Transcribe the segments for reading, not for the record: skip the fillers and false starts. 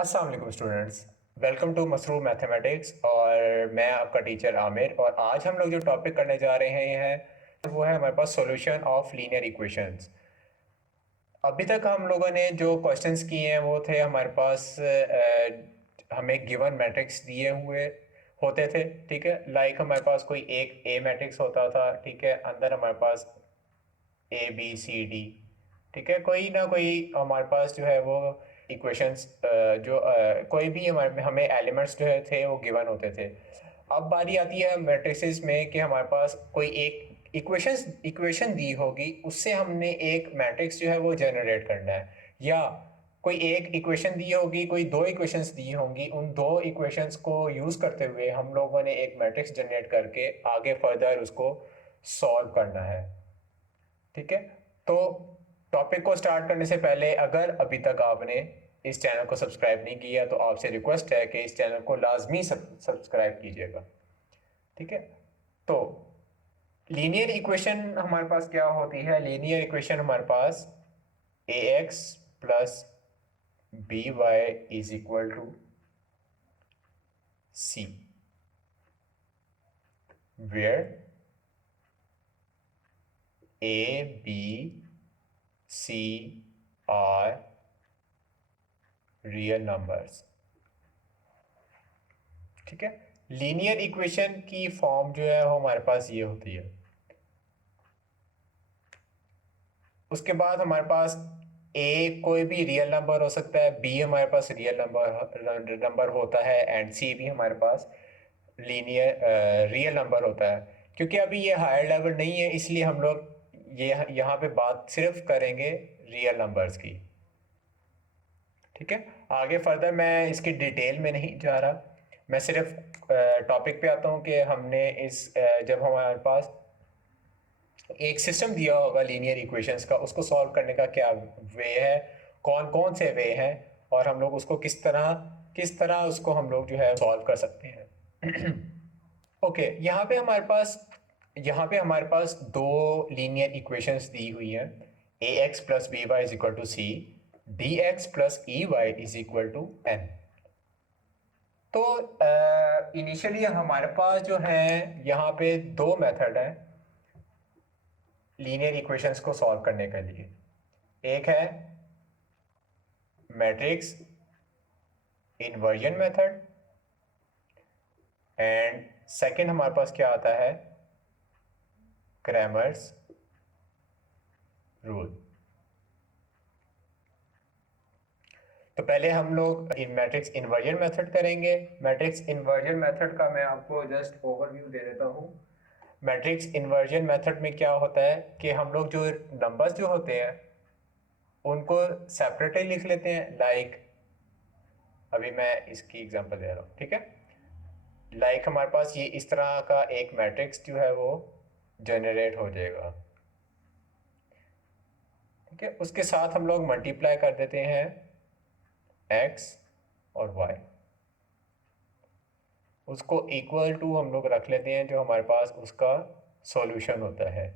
अस्सलाम वालेकुम students. Welcome to Masroor mathematics और मैं आपका टीचर आमिर। और आज हम लोग जो टॉपिक करने जा रहे हैं वो है हमारे पास सॉल्यूशन ऑफ लीनियर इक्वेशंस। अभी तक हम लोगों ने जो क्वेश्चंस किए हैं वो थे हमारे पास हमें गिवन मैट्रिक्स दिए हुए होते थे, ठीक है। लाइक हमारे पास कोई एक ए मैट्रिक्स होता था, ठीक है। अंदर हमारे पास ए बी सी डी, ठीक है। कोई ना कोई हमारे पास जो है वो इक्वेशंस जो कोई भी हमारे हमें एलिमेंट्स जो है थे वो गिवन होते थे। अब बारी आती है मैट्रिसेस में कि हमारे पास कोई एक इक्वेशन दी होगी, उससे हमने एक मैट्रिक्स जो है वो जनरेट करना है। या कोई एक इक्वेशन दी होगी, कोई दो इक्वेशंस दी होंगी, उन दो इक्वेशंस को यूज़ करते हुए हम लोगों ने एक मैट्रिक्स जनरेट करके आगे फर्दर उसको सॉल्व करना है, ठीक है। तो टॉपिक को स्टार्ट करने से पहले अगर अभी तक आपने इस चैनल को सब्सक्राइब नहीं किया तो आपसे रिक्वेस्ट है कि इस चैनल को लाजमी सब्सक्राइब कीजिएगा, ठीक है। तो लीनियर इक्वेशन हमारे पास क्या होती है? लीनियर इक्वेशन हमारे पास A X plus B Y is equal to C, where A B C are real numbers, ठीक है। लीनियर इक्वेशन की फॉर्म जो है वो हमारे पास ये होती है। उसके बाद हमारे पास ए कोई भी रियल नंबर हो सकता है, बी हमारे पास रियल नंबर होता है, एंड सी भी हमारे पास लीनियर रियल नंबर होता है। क्योंकि अभी ये हायर लेवल नहीं है, इसलिए हम लोग ये यहाँ पे बात सिर्फ करेंगे रियल नंबर्स की, ठीक है। आगे फर्दर मैं इसकी डिटेल में नहीं जा रहा, मैं सिर्फ टॉपिक पे आता हूँ कि हमने जब हमारे पास एक सिस्टम दिया होगा लीनियर इक्वेशंस का, उसको सॉल्व करने का क्या वे है, कौन कौन से वे हैं, और हम लोग उसको किस तरह उसको हम लोग जो है सॉल्व कर सकते हैं। ओके, यहाँ पे हमारे पास दो लीनियर इक्वेशंस दी हुई हैं। A X plus B Y is equal to C, D X plus E Y is equal to N. तो इनिशियली हमारे पास जो है यहाँ पे दो मेथड हैं लीनियर इक्वेशंस को सॉल्व करने के लिए। एक है matrix inversion method, and second हमारे पास क्या आता है, क्रैमर्स रूल। तो पहले हम लोग इन मैट्रिक्स इन्वर्जन मेथड करेंगे। मैट्रिक्स इन्वर्जन मेथड का मैं आपको जस्ट ओवरव्यू दे देता हूँ। मैट्रिक्स इन्वर्जन मेथड में क्या होता है कि हम लोग जो नंबर्स जो होते हैं उनको सेपरेटली लिख लेते हैं। लाइक अभी मैं इसकी एग्जांपल दे रहा हूँ, ठीक है। लाइक हमारे पास ये इस तरह का एक मैट्रिक्स जो है वो जनरेट हो जाएगा, ठीक है। उसके साथ हम लोग मल्टीप्लाई कर देते हैं x और y, उसको इक्वल टू हम लोग रख लेते हैं जो हमारे पास उसका सॉल्यूशन होता है,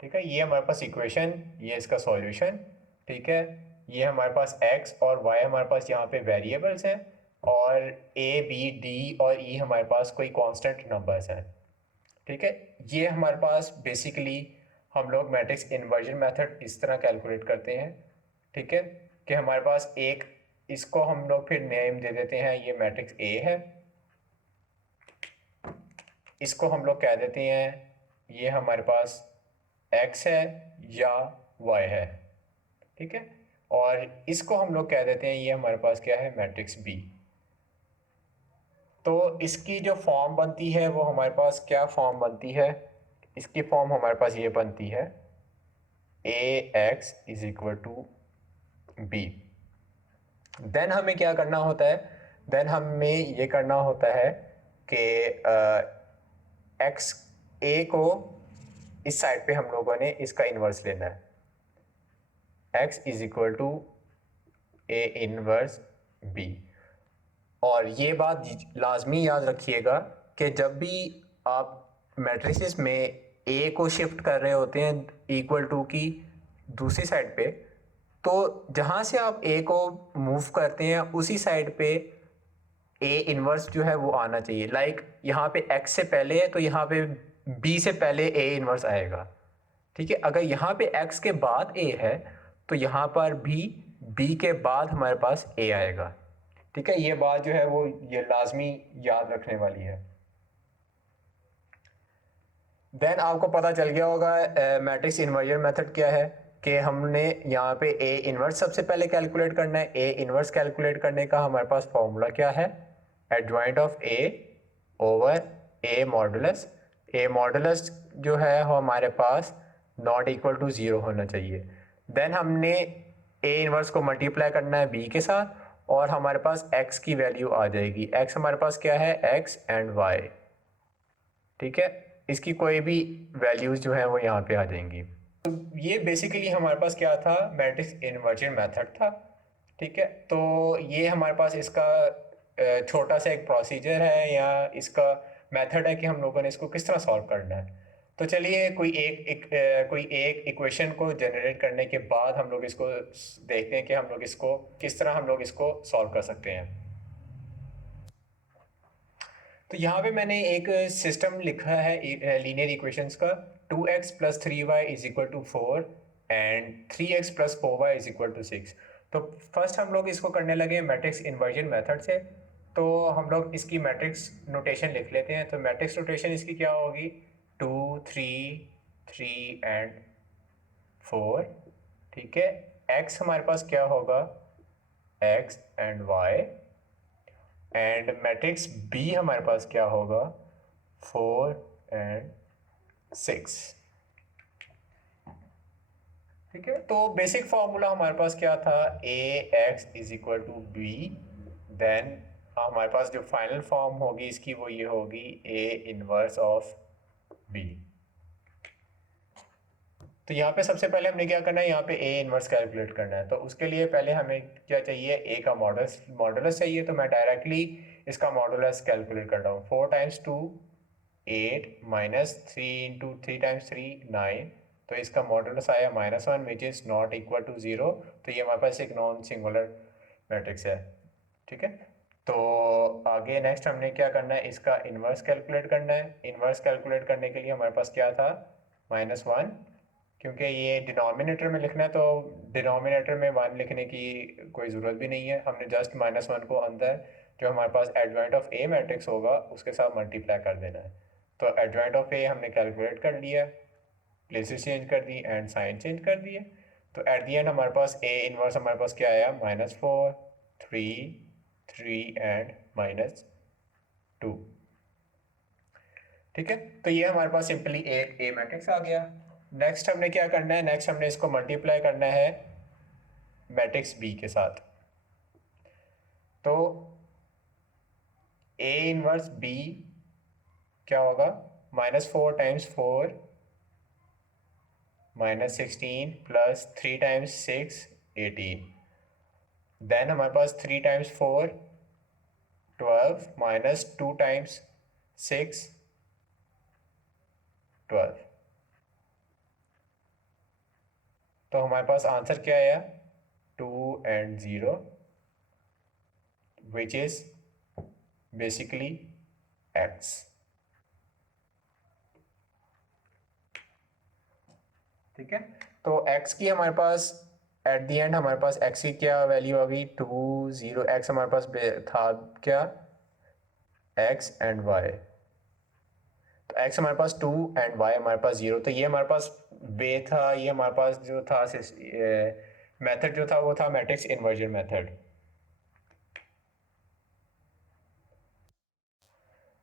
ठीक है। ये हमारे पास इक्वेशन, ये इसका सॉल्यूशन, ठीक है। ये हमारे पास x और y हमारे पास यहाँ पे वेरिएबल्स हैं, और a b d और e हमारे पास कोई कांस्टेंट नंबर्स हैं, ठीक है। ये हमारे पास बेसिकली हम लोग मैट्रिक्स इन्वर्जन मेथड इस तरह कैलकुलेट करते हैं, ठीक है। कि हमारे पास एक, इसको हम लोग फिर नेम दे देते हैं, ये मैट्रिक्स ए है, इसको हम लोग कह देते हैं ये हमारे पास x है या y है, ठीक है। और इसको हम लोग कह देते हैं ये हमारे पास क्या है, मैट्रिक्स b। तो इसकी जो फॉर्म बनती है वो हमारे पास क्या फॉर्म बनती है, इसकी फॉर्म हमारे पास ये बनती है A X is equal to B. Then हमें क्या करना होता है, देन हमें ये करना होता है कि एक्स ए को इस साइड पे हम लोगों ने इसका इन्वर्स लेना है, X is equal to A inverse B. और ये बात लाजमी याद रखिएगा कि जब भी आप मैट्रिसेस में ए को शिफ्ट कर रहे होते हैं इक्वल टू की दूसरी साइड पे, तो जहाँ से आप ए को मूव करते हैं उसी साइड पे ए इनवर्स जो है वो आना चाहिए। लाइक यहाँ पे एक्स से पहले है तो यहाँ पे बी से पहले ए इनवर्स आएगा। ठीक है, अगर यहाँ पे एक्स के बाद ए है तो यहाँ पर भी बी के बाद हमारे पास ए आएगा। ठीक है, ये बात जो है वो ये लाजमी याद रखने वाली है। देन आपको पता चल गया होगा मैट्रिक्स इन्वर्जन मेथड क्या है, कि हमने यहाँ पे ए इनवर्स सबसे पहले कैलकुलेट करना है। ए इनवर्स कैलकुलेट करने का हमारे पास फॉर्मूला क्या है, adjoint of A over A modulus. A modulus जो है वो हमारे पास नॉट इक्वल टू ज़ीरो होना चाहिए। देन हमने ए इनवर्स को मल्टीप्लाई करना है बी के साथ और हमारे पास एक्स की वैल्यू आ जाएगी। एक्स हमारे पास क्या है, एक्स एंड वाई। ठीक है, इसकी कोई भी वैल्यूज जो है वो यहाँ पे आ जाएंगी। तो ये बेसिकली हमारे पास क्या था, मैट्रिक्स इन्वर्जन मेथड था। ठीक है, तो ये हमारे पास इसका छोटा सा एक प्रोसीजर है या इसका मेथड है कि हम लोगों ने इसको किस तरह सॉल्व करना है। तो चलिए कोई एक इक्वेशन को जनरेट करने के बाद हम लोग इसको देखते हैं कि हम लोग इसको किस तरह हम लोग इसको सॉल्व कर सकते हैं। तो यहाँ पे मैंने एक सिस्टम लिखा है लीनियर इक्वेशंस का। 2x plus 3y is equal to 4 and 3x plus 4y is equal to 6। तो फर्स्ट हम लोग इसको करने लगे मैट्रिक्स इन्वर्जन मेथड से। तो हम लोग इसकी मैट्रिक्स नोटेशन लिख लेते हैं। तो मैट्रिक्स नोटेशन इसकी क्या होगी, 2 3 3 एंड 4। ठीक है, x हमारे पास क्या होगा, x and y। And matrix B हमारे पास क्या होगा, 4 एंड 6। ठीक है, तो बेसिक फॉर्मूला हमारे पास क्या था, A X is equal to B. Then हमारे पास जो फाइनल फॉर्म होगी इसकी वो ये होगी ए इनवर्स ऑफ बी। तो यहाँ पे सबसे पहले हमने क्या करना है, यहाँ पे ए इनवर्स कैलकुलेट करना है। तो उसके लिए पहले हमें क्या चाहिए, ए का मॉडुलस चाहिए। तो मैं डायरेक्टली इसका मॉडुलस कैलकुलेट कर रहा हूँ। 4 टाइम्स 2 8 माइनस 3 इंटू 3 टाइम्स 3 9। तो इसका मॉडुलस आया -1 which is not equal to 0। तो ये हमारे पास एक नॉन सिंगुलर मैट्रिक्स है। ठीक है, तो आगे नेक्स्ट हमने क्या करना है, इसका इन्वर्स कैलकुलेट करना है। इन्वर्स कैलकुलेट करने के लिए हमारे पास क्या था, -1। क्योंकि ये डिनोमिनेटर में लिखना है तो डिनोमिनेटर में 1 लिखने की कोई ज़रूरत भी नहीं है। हमने जस्ट -1 को अंदर जो हमारे पास एडजॉइंट ऑफ ए मैट्रिक्स होगा उसके साथ मल्टीप्लाई कर देना है। तो एडजॉइंट ऑफ ए हमने कैलकुलेट कर लिया, प्लेसेस चेंज कर दी एंड साइन चेंज कर दिए। तो एट दी एंड हमारे पास ए इनवर्स हमारे पास क्या आया, -4 3 3 एंड -2। ठीक है, तो ये हमारे पास सिंपली एक ए मैट्रिक्स आ गया। नेक्स्ट हमने क्या करना है, नेक्स्ट हमने इसको मल्टीप्लाई करना है मैट्रिक्स बी के साथ। तो ए इनवर्स बी क्या होगा, -4 टाइम्स 4 -16 प्लस 3 टाइम्स 6 18। देन हमारे पास 3 टाइम्स 4 12 माइनस 2 टाइम्स 6 12। तो हमारे पास आंसर क्या आया, 2 and 0 which is basically x। ठीक है, तो x की हमारे पास एट दी एंड हमारे पास x की क्या वैल्यू आ गई, 2 0। x हमारे पास था क्या, x एंड y। तो x हमारे पास 2 एंड y हमारे पास 0। तो ये हमारे पास वे था, ये हमारे पास जो था मेथड जो था वो था मैट्रिक्स इन्वर्जन मेथड।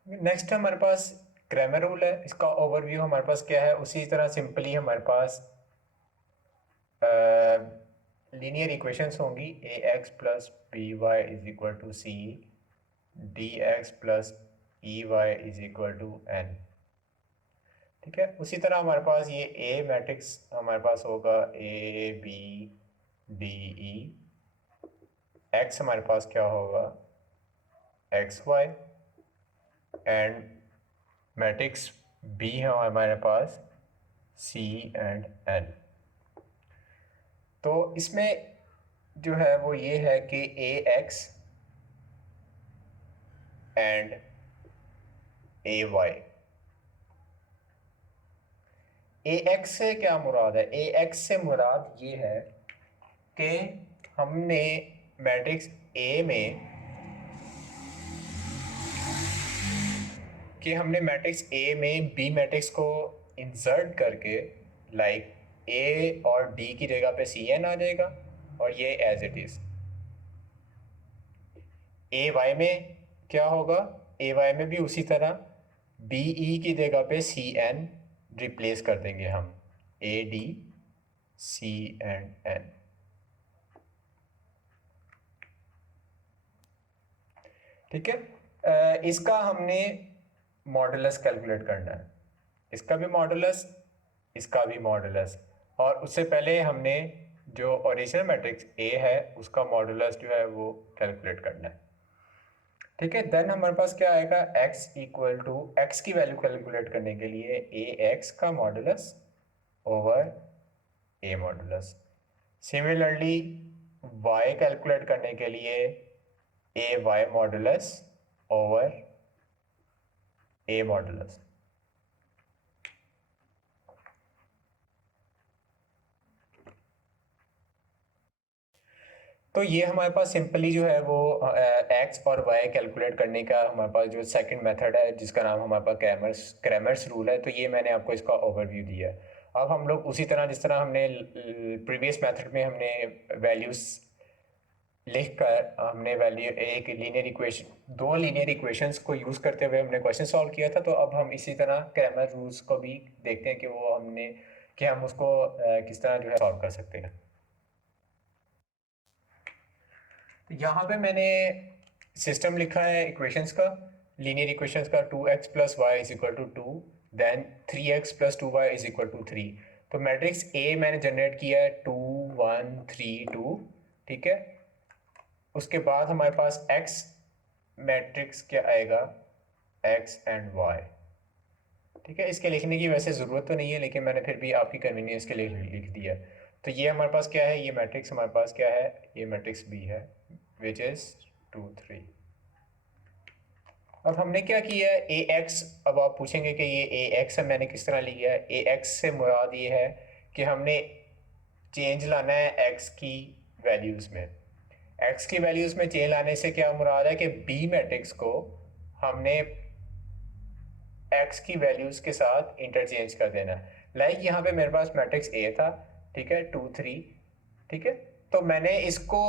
नेक्स्ट हमारे पास क्रैमर रूल है। इसका ओवरव्यू हमारे पास क्या है, उसी तरह सिंपली हमारे पास लीनियर इक्वेशंस होंगी। A X plus B Y is equal to C, D X plus E Y is equal to N. ठीक है, उसी तरह हमारे पास ये ए मैट्रिक्स हमारे पास होगा A B D E. X हमारे पास क्या होगा, X Y. And matrix B है हमारे पास सी एंड एन। तो इसमें जो है वो ये है कि A X and A Y. A X से क्या मुराद है? ए एक्स से मुराद ये है कि हमने मैट्रिक्स ए में ए में बी मैट्रिक्स को इंसर्ट करके लाइक ए और डी की जगह पे सी एन आ जाएगा और ये as it is. A Y में क्या होगा? ए वाई में भी उसी तरह बी ई की जगह पे सी एन रिप्लेस कर देंगे हम, A D C and N. ठीक है, इसका हमने मॉडुलस कैलकुलेट करना है, इसका भी मॉडुलस, इसका भी मॉडुलस, और उससे पहले हमने जो ओरिजिनल मैट्रिक्स ए है उसका मॉडुलस जो है वो कैलकुलेट करना है। ठीक है, देन हमारे पास क्या आएगा? x इक्वल टू एक्स की वैल्यू कैलकुलेट करने के लिए ए एक्स का मॉडुलस ओवर ए मॉडुलस। सिमिलरली y कैलकुलेट करने के लिए ए वाई मॉडुलस ओवर ए मॉडुलस। तो ये हमारे पास सिंपली जो है वो एक्स और वाई कैलकुलेट करने का हमारे पास जो सेकंड मेथड है जिसका नाम हमारे पास क्रैमर्स रूल है, तो ये मैंने आपको इसका ओवरव्यू दिया है। अब हम लोग उसी तरह जिस तरह हमने प्रीवियस मेथड में हमने वैल्यूज लिख कर हमने वैल्यू एक लीनियर इक्वेशन, दो लीनियर इक्वेशंस को यूज़ करते हुए हमने क्वेश्चन सॉल्व किया था, तो अब हम इसी तरह क्रैमर रूल्स को भी देखते हैं कि वो हमने कि हम उसको किस तरह जो है सॉल्व कर सकते हैं। यहाँ पे मैंने सिस्टम लिखा है इक्वेशंस का, लीनियर इक्वेशंस का 2x plus Y is equal to 2, then 3x plus 2y is equal to 3। तो मैट्रिक्स ए मैंने जनरेट किया है 2 1 3 2। ठीक है, उसके बाद हमारे पास x मैट्रिक्स क्या आएगा? x and y। ठीक है, इसके लिखने की वैसे ज़रूरत तो नहीं है लेकिन मैंने फिर भी आपकी कन्वीनियंस के लिए लिख दिया। तो ये हमारे पास क्या है? ये मैट्रिक्स हमारे पास क्या है? ये मैट्रिक्स बी है विच इज़ 2 3। अब हमने क्या किया है? ए एक्स, अब आप पूछेंगे कि ये ए एक्स है मैंने किस तरह लिया है? ए एक्स से मुराद ये है कि हमने चेंज लाना है एक्स की वैल्यूज़ में। एक्स की वैल्यूज़ में चेंज लाने से क्या मुराद है कि बी मैट्रिक्स को हमने एक्स की वैल्यूज़ के साथ इंटरचेंज कर देना है। लाइक यहाँ पे मेरे पास मैट्रिक्स ए था, ठीक है, 2 3। ठीक है, तो मैंने इसको,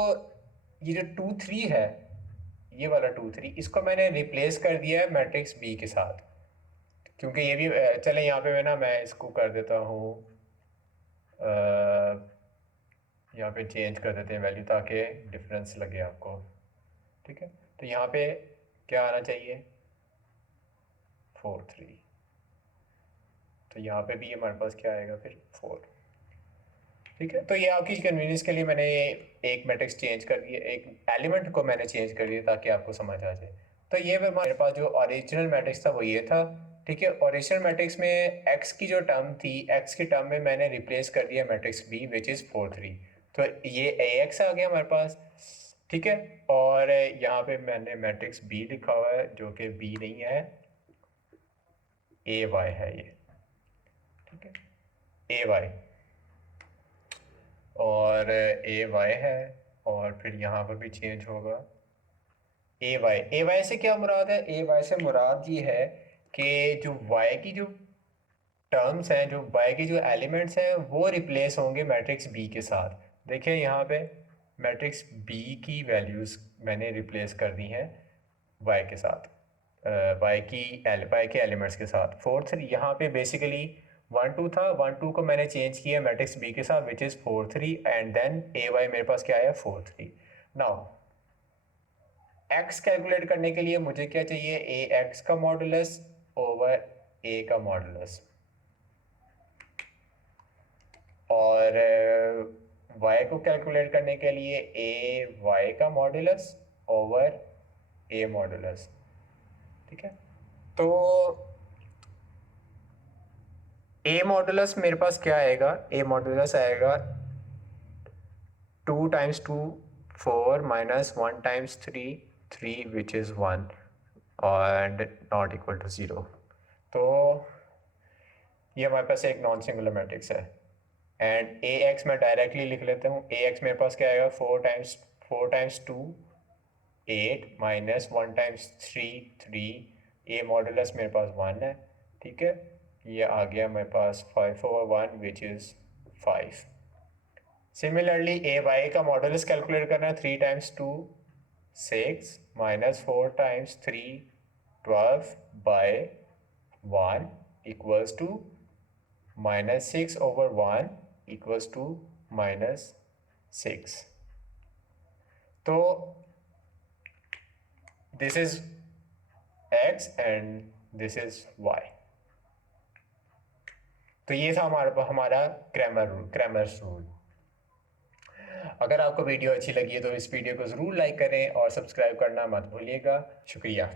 ये जो 2 3 है, ये वाला 2 3, इसको मैंने रिप्लेस कर दिया है मैट्रिक्स बी के साथ, क्योंकि ये भी चले यहाँ पे मैं इसको कर देता हूँ, यहाँ पे चेंज कर देते हैं वैल्यू ताकि डिफरेंस लगे आपको। ठीक है, तो यहाँ पे क्या आना चाहिए? 4 3। तो यहाँ पे भी हमारे पास क्या आएगा फिर? 4। ठीक है, तो ये आपकी कन्वीनियंस के लिए मैंने एक मैट्रिक्स चेंज कर दिया, एक एलिमेंट को मैंने चेंज कर दिया ताकि आपको समझ आ जाए। तो ये मेरे पास जो ओरिजिनल मैट्रिक्स था वो ये था। ठीक है, ओरिजिनल मैट्रिक्स में एक्स की जो टर्म थी, एक्स की टर्म में मैंने रिप्लेस कर दिया मैट्रिक्स बी विच इज़ 4 3। तो ये ए एक्स आ गया हमारे पास। ठीक है, और यहाँ पे मैंने मैट्रिक्स बी लिखा हुआ है जो कि बी नहीं है, ए वाई है ये। ठीक है, ए वाई, और ए वाई है, और फिर यहाँ पर भी चेंज होगा ए वाई। ए वाई से क्या मुराद है? ए वाई से मुराद ये है कि जो वाई की जो टर्म्स हैं, जो वाई की जो एलिमेंट्स हैं वो रिप्लेस होंगे मैट्रिक्स बी के साथ। देखिए यहाँ पे मैट्रिक्स बी की वैल्यूज़ मैंने रिप्लेस कर दी हैं वाई के साथ, वाई के एलिमेंट्स के साथ। 4 3 यहाँ पे बेसिकली 1 2 था, 1 2 को मैंने चेंज किया मैट्रिक्स बी के साथ which is 4 3, and then A Y मेरे पास क्या आया? 4 3। नाउ एक्स कैलकुलेट करने के लिए मुझे क्या चाहिए? ए एक्स का मॉडुलस ओवर ए का मॉडुलस, और y को कैलकुलेट करने के लिए ए वाई का मॉडुलस ओवर ए मॉडुलस। ठीक है, तो ए मॉडुलस मेरे पास क्या आएगा? ए मॉडुलस आएगा 2 times 2 4 minus 1 times 3 3 which is 1 and not equal to 0। तो ये हमारे पास एक नॉन सिंगुलर मैट्रिक्स है एंड ए एक्स मैं डायरेक्टली लिख लेता हूँ। ए एक्स मेरे पास क्या आएगा, 4 टाइम्स 2 8 माइनस 1 टाइम्स 3 3। ए मॉडुलस मेरे पास 1 है, ठीक है। ये आ गया मेरे पास 5/1 which is 5। Similarly a y का मॉडुलस कैलकुलेट करना है। 3 times 2 6 minus 4 times 3 12/1 equals to -6/1 equals to -6। तो this is x and this is y। तो ये था हमारा क्रैमर्स रूल। अगर आपको वीडियो अच्छी लगी है तो इस वीडियो को ज़रूर लाइक करें और सब्सक्राइब करना मत भूलिएगा। शुक्रिया।